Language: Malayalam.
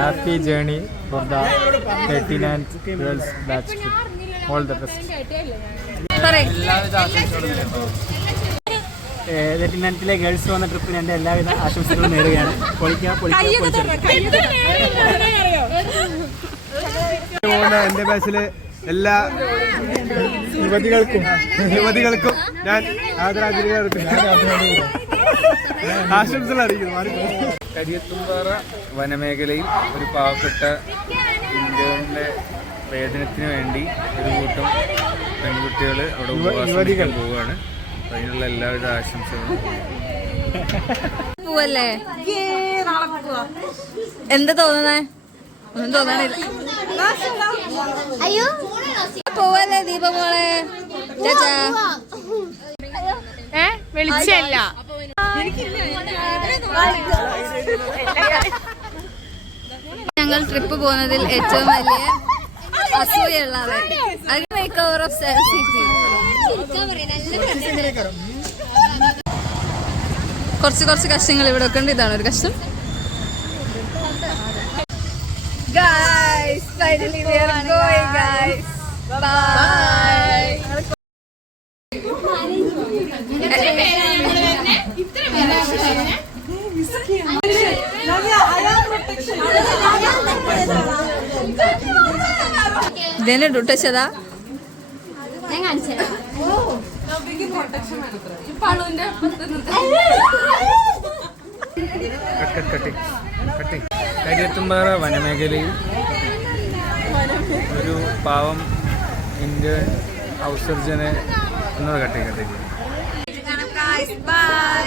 happy journey for the 39th girls batch trip. All the best. 39th girls വന്ന ട്രിപ്പിന് എൻ്റെ എല്ലാവിധ ആശംസകളും നേരുകയാണ്. എൻ്റെ ബാച്ചിലെ എല്ലാ യുവതികൾക്കും ഞാൻ ആശംസകൾ അറിയിക്കുന്നു. കരിയത്തുംപാറ വനമേഖലയിൽ ഒരു പാവപ്പെട്ട ഇന്ത്യയുടെ വേതനത്തിന് വേണ്ടി ഒരു കൂട്ടം പെൺകുട്ടികൾ അവിടെ ഉപവാസം പോവുകയാണ്. അതിനുള്ള എല്ലാവിധ ആശംസകളും. പോവല്ലേ? എന്താ തോന്നുന്നേ? ഒന്നും തോന്നണില്ല. അയ്യോ പോവല്ലേ ദീപമോളെ? ചേച്ചാ വിളിച്ചല്ല. ഞങ്ങൾ ട്രിപ്പ് പോകുന്നതിൽ ഏറ്റവും വലിയ അസൂയുള്ളത് മേക്ക് ഓവർ ഓഫ് കുറച്ച് കഷ്ടങ്ങൾ ഇവിടെ ഒക്കെ ഉണ്ട്. ഇതാണ് ഒരു കഷ്ടം. Guys, finally we are going, guys. Bye. ഇതന്നെ ഡുട്ടച്ചതാ ഞാൻ കാണിച്ചത്. കരിയത്തുംപാറ വനമേഖലയിൽ ഒരു പാവം ഇന്ത്യൻ ഹൗസ് സർജനെ എന്നത് കട്ടെ. ബൈ.